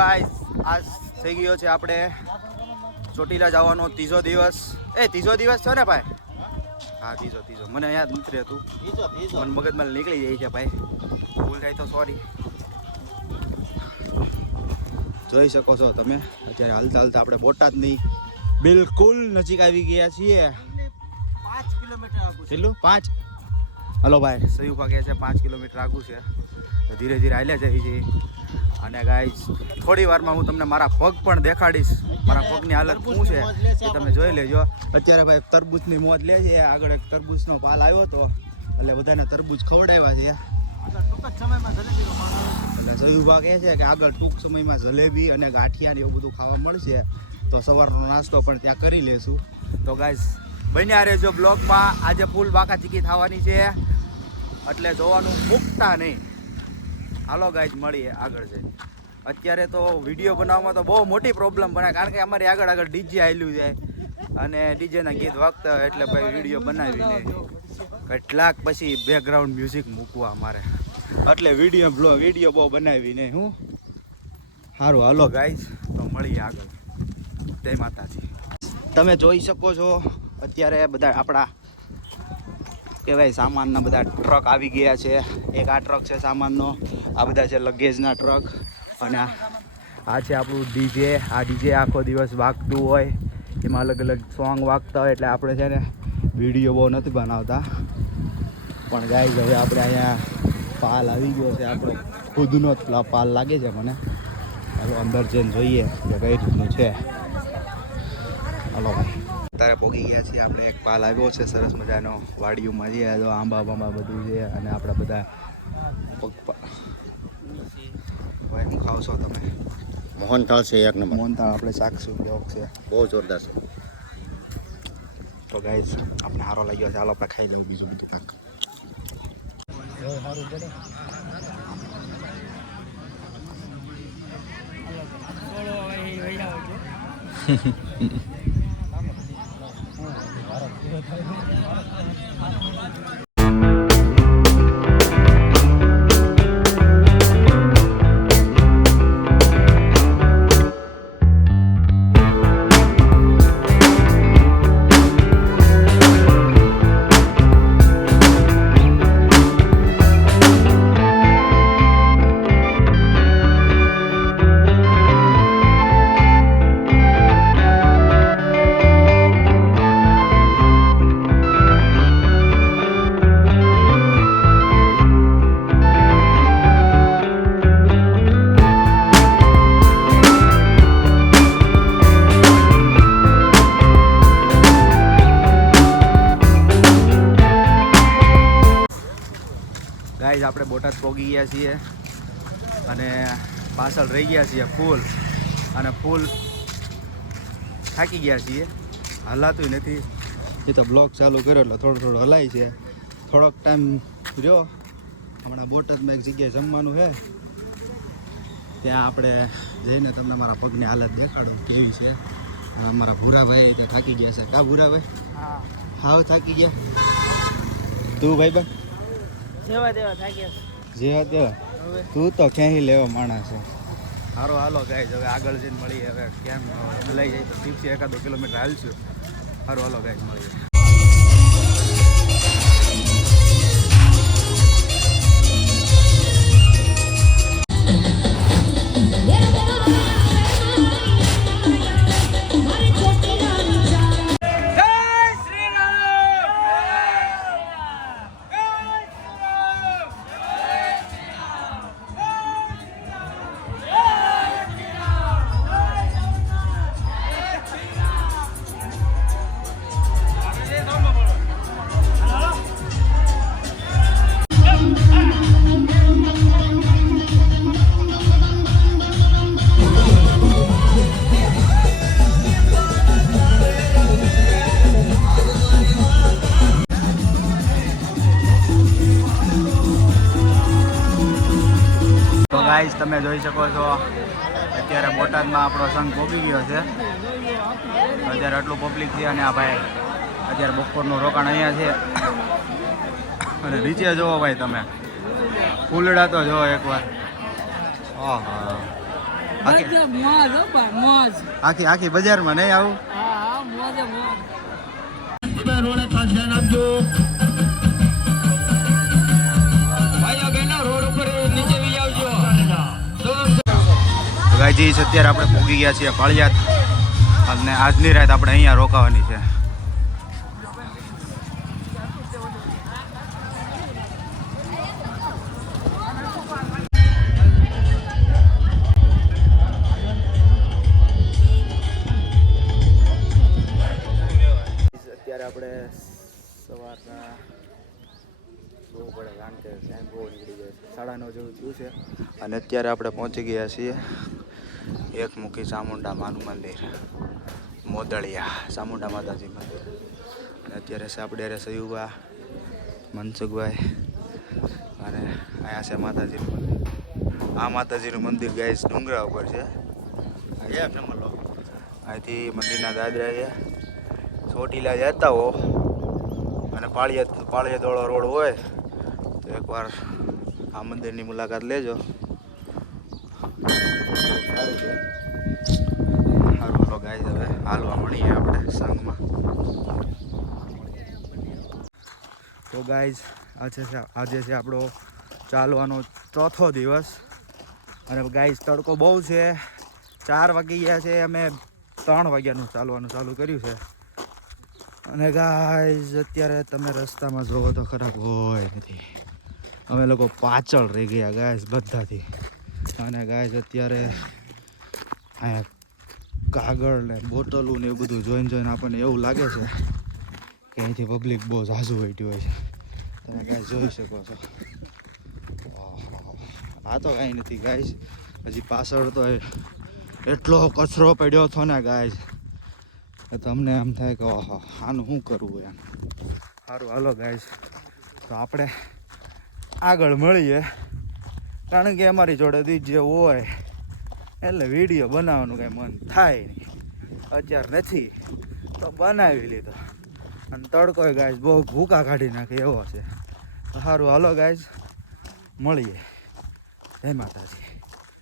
Guys આજ થઈ ગયો છે આપણે ચોટીલા જવાનો ત્રીજો દિવસ. ત્રીજો દિવસ છે ને ભાઈ? હા ત્રીજો મને યાદ નથી રહેતું, મને મગજમાં નીકળી જાય છે ભાઈ, ભૂલ થાય તો સોરી. જોઈ શકો છો તમે અત્યારે હાલતા હાલતા આપણે બોટાદની બિલકુલ નજીક આવી ગયા છીએ. 5 કિલોમીટર આગળ. કેટલું? 5? હલો ભાઈ, સયુભા કહે છે 5 કિલોમીટર આગળ છે, તો ધીરે ધીરે હાલ્યા જઈએ છીએ. અને ગાઈસ થોડી વારમાં હું તમને મારા પગ પણ દેખાડીશ, મારા પગની હાલત શું છે એ તમે જોઈ લેજો. અત્યારે ભાઈ તરબૂચની મોજ લે છે. આગળ એક તરબૂચનો પાલ આવ્યો હતો એટલે બધાને તરબૂચ ખવડાવ્યા છે. એટલે સયુભા કહે છે કે આગળ ટૂંક સમયમાં જલેબી અને ગાંઠિયા ને એવું બધું ખાવા મળશે, તો સવારનો નાસ્તો પણ ત્યાં કરી લેશું. તો ગાઈસ બન્યા રહેજો બ્લોગમાં. આજે ફૂલ બાકા ચીકી થવાની છે એટલે જોવાનું મૂકતા નહીં. હાલો ગાઈસ મળીએ આગળ જઈને. અત્યારે તો વિડીયો બનાવવામાં તો બહુ મોટી પ્રોબ્લેમ બને, કારણ કે અમારી આગળ ડીજે આવેલું છે અને ડીજેના ગીત વાગતા હોય એટલે ભાઈ વિડીયો બનાવીને કેટલાક પછી બેકગ્રાઉન્ડ મ્યુઝિક મૂકવા અમારે, એટલે વિડીયો બહુ બનાવી નહીં હું. સારું હાલો ગાઈસ તો મળીએ આગળ. જય માતાજી. તમે જોઈ શકો છો અત્યારે બધા આપણા કહેવાય સામાનના બધા ટ્રક આવી ગયા છે. એક આ ટ્રક છે સામાનનો, આ બધા છે લગેજના ટ્રક, અને આ છે આપણું ડીજે. આ ડીજે આખો દિવસ વાગતું હોય, એમાં અલગ અલગ સોંગ વાગતા હોય, એટલે આપણે છે ને વિડીયો બહુ નથી બનાવતા. પણ ગાઈસ હવે આપણે અહીંયા પાલ આવી ગયો છે, આપણો ખુદનો પાલ લાગે છે મને. હાલો અંદર જઈને જોઈએ કે કઈ રીતનું છે. હાલો ભાઈ અત્યારે પોગી ગયા છીએ આપણે. એક પાલ આવ્યો છે સરસ મજાનો, વાડીઓમાં છે, તો આંબા બાંબા બધું છે, અને આપણા બધા ભાઈ શું ખાવશો તમે? મોહનથાળ છે એક નંબર. મોહનથાળ આપણે શાકશું, કેવો છે? બહુ જોરદાર છે. તો ગાઈસ આપણે સારો લાગ્યો છે, હાલો આપણે ખાઈ લઉં બીજું બધું કાંક. ગાઈસ આપણે બોટાદ પહોંચી ગયા છીએ અને પાછળ રહી ગયા છીએ ફૂલ, અને ફૂલ થાકી ગયા છીએ, હલાતું નથી. એ તો બ્લોગ ચાલુ કર્યો એટલે થોડું હલાય છે. થોડોક ટાઈમ રહ્યો, હમણાં બોટાદમાં એક જગ્યાએ જમવાનું છે, ત્યાં આપણે જઈને તમને મારા પગની હાલત દેખાડું કેવી છે. અમારા ભૂરાભાઈ ત્યાં થાકી ગયા છે. કા ભૂરાભાઈ? હાવ થાકી ગયા. તું ભાઈ બા જેવા તેવા થાક્યા. જેવા તેવા? તું તો ક્યાંય લેવા માણસ છે. સારો હાલો ગાઈસ હવે આગળ જઈને મળીએ. હવે કેમ લઈ જાય તો ઠીક છે, 1-2 કિલોમીટર હાલશું. સારું હાલો ગાઈસ મળીએ. ગાઈસ તમે જોઈ શકો છો અત્યારે બોટાદમાં આપણો સંઘ પહોંચી ગયો છે. અત્યારે આટલું પબ્લિક છે, અને આ ભાઈ અત્યારે બપોરનું રોકાણ અહીંયા છે. અને નીચે જુઓ ભાઈ તમે, ફૂલડા તો જુઓ એકવાર. હા આખી મોજ હો ભાઈ મોજ. આખી બજારમાં નહીં આવું. હા હા મોજે મોજ. ગાયજી અત્યારે આપણે પહોંચી ગયા છીએ પાળિયાદ અને આજની રાત આપણે અહીંયા રોકાવાની છે. અત્યારે આપણે સવારના જોવું પડે કારણ કે ટાઈમ બહુ નીકળી જાય છે. 9:30 જેવું થયું છે અને અત્યારે આપણે પહોંચી ગયા છીએ એકમુખી ચામુંડા માનું મંદિર મોદળિયા ચામુંડા માતાજી મંદિર. અને અત્યારે સાપડેરે સયુબા મનસુખભાઈ અને અહીંયા છે માતાજીનું મંદિર. આ માતાજીનું મંદિર ગાઈસ ડુંગરા ઉપર છે. એક નંબર લો અહીંથી મંદિરના દાદરા છે. ચોટીલા જતા હો અને પાળિયાદવાળો રોડ હોય તો એકવાર આ મંદિરની મુલાકાત લેજો. સારું હાલો ગાઈસ હવે હાલવા મળીએ આપણે સંઘમાં. તો ગાઈસ આજે છે આપણો ચાલવાનો ચોથો દિવસ અને ગાઈસ તડકો બહુ છે. 4 વાગી ગયા છે. અમે 3 વાગ્યાનું ચાલવાનું ચાલુ કર્યું છે. અને ગાઈસ અત્યારે તમે રસ્તામાં જોવો તો ખરાબ હોય નથી. અમે લોકો પાછળ રહી ગયા ગાઈસ બધાથી. અને ગાઈસ અત્યારે અહીંયા કાગળ ને બોટલું ને એવું બધું જોઈને આપણને એવું લાગે છે કે અહીંથી પબ્લિક બહુ ઝાઝું વેઠ્યું હોય છે. તમે ગાઈસ જોઈ શકો છો. આ તો કાંઈ નથી ગાઈસ. હજી પાછળ તો એટલો કચરો પડ્યો હતો ને ગાઈસ તમને એમ થાય કે ઓહો આનું શું કરવું એમ. સારું હાલો ગાઈસ તો આપણે આગળ મળીએ કારણ કે અમારી જોડે જે હોય એટલે વિડીયો બનાવવાનું કાંઈ મન થાય નહીં. અત્યારે નથી તો બનાવી લીધો. અને તડકો ગાઈસ બહુ ભૂકા કાઢી નાખે એવો છે. સારું હાલો ગાઈસ મળીએ. જય માતાજી.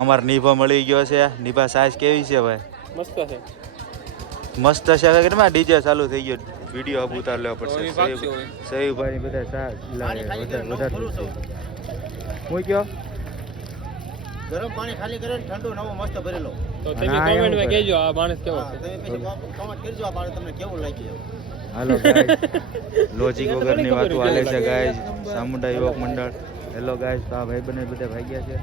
અમારે નિભા મળી ગયો છે. નિભા સાઈઝ કેવી છે ભાઈ? મસ્ત છે. મસ્ત છે. કેટલા ડીજે ચાલુ થઈ ગયો. વિડીયો અબ ઉતાર લેવો પડશે. સહીભાઈ બધા વધારે હું કયો ગરમ પાણી ખાલી કરે ઠંડુ નવો મસ્ત ભરેલો. તો તમે કોમેન્ટમાં કહેજો આ માણસ કેવો છે. તમે પછી કોમેન્ટ કરજો આ પાણી તમને કેવું લાગ્યું. હાલો ગાઈસ લોજિક વગરની વાતો હાલે છે ગાઈસ. ચામુંડા યુવક મંડળ. હેલો ગાઈસ તો આ ભાઈ બને બધા ભાગ્યા છે.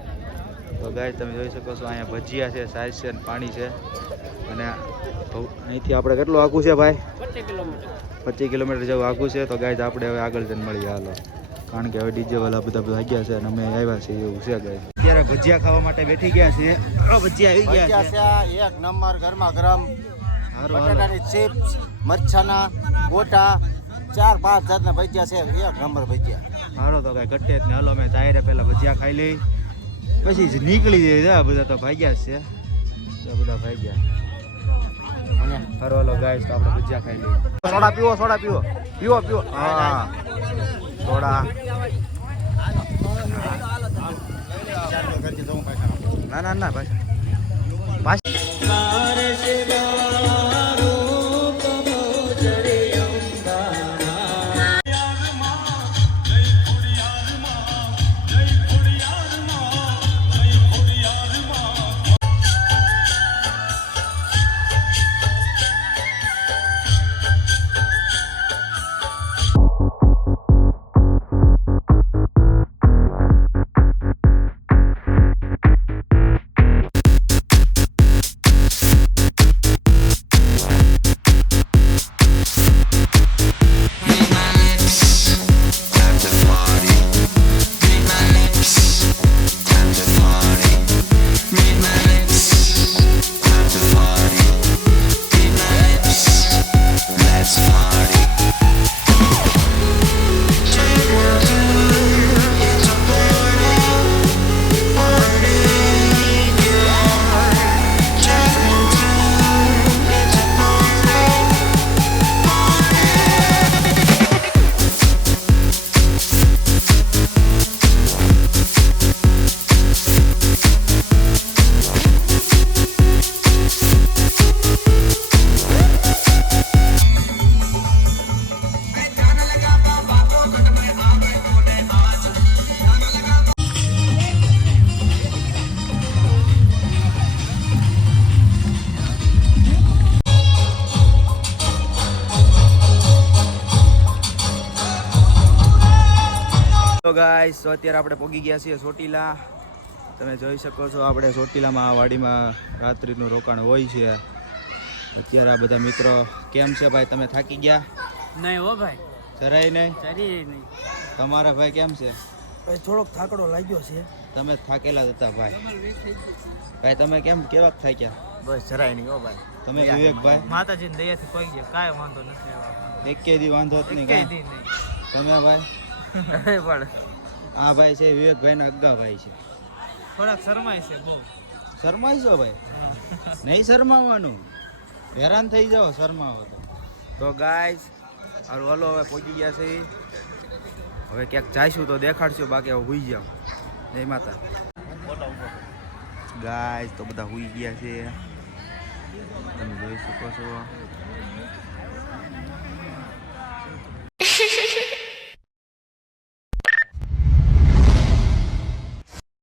તો ગાઈસ તમે જોઈ શકો છો અહીંયા ભજીયા છે, સાઈઝ છે, પાણી છે. અને અહીંથી આપણે કેટલું આઘું છે ભાઈ? 25 કિલોમીટર જેવું આઘું છે. તો ગાઈસ આપણે હવે આગળ જઈને મળીએ હાલો કારણ કે હવે ડીજે વાળા બધા ભાગ્યા છે અને અમે આવ્યા છીએ એવું છે ગાઈસ. અત્યારે ભજીયા ખાવા માટે બેઠી ગયા છે. ભજીયા આવી ગયા છે. એક નંબર ગરમા ગરમ બટાટાની ચિપ્સ, મરચાના ગોટા, 4-5 જાતના ભજીયા છે. એક નંબર ભજીયા. સારો તો કાંઈ ઘટે જ ને. હાલો મેં ચાયરે પહેલાં ભજીયા ખાઈ લઈ પછી જ નીકળી જાય. બધા તો ભાગ્યા જ છે. બધા ભાગ્યા. સારો હાલો ગાઈસ તો આપણે ભજીયા ખાઈ લઈએ. સોડા પીવો હા સોડા. ના ભાઈ ગાઈસ તો અત્યારે આપણે પહોંચી ગયા છીએ ચોટીલા. તમે જોઈ શકો છો આપણે ચોટીલામાં આ વાડીમાં રાત્રિનું રોકાણ હોય છે. અત્યારે આ બધા મિત્રો કેમ છે ભાઈ, તમે થાકી ગયા? નહીં હો ભાઈ, જરાય નહીં? ચરી નહીં. તમારા ભાઈ કેમ છે? ભાઈ થોડોક થાકડો લાગ્યો છે. તમે જ થાકેલા જ હતા ભાઈ. ભાઈ તમે કેમ કેવા થાક્યા? બસ જરાય નહીં હો ભાઈ. તમે વિવેકભાઈ? માતાજીની દયાથી કોઈ ગયા, કાંઈ વાંધો નથી. એકે દી વાંધો જ નહીં કાંઈ? તમે ભાઈ? પણ આ ભાઈ છે વિવેકભાઈના અગ્ગા ભાઈ છે. થોડાક શરમાય છે બહુ. શરમાઈ છો ભાઈ? નહીં શરમાવાનું, હેરાન થઈ જાઓ શરમાવો તો. ગાઈસ હારું હલો હવે પહોંચી ગયા છે. હવે ક્યાંક જઈશું તો દેખાડશું, બાકી હવે હુઈ જાવ. જય માતા. ગાઈસ તો બધા હુઈ ગયા છે, તમે જોઈ શકો છો.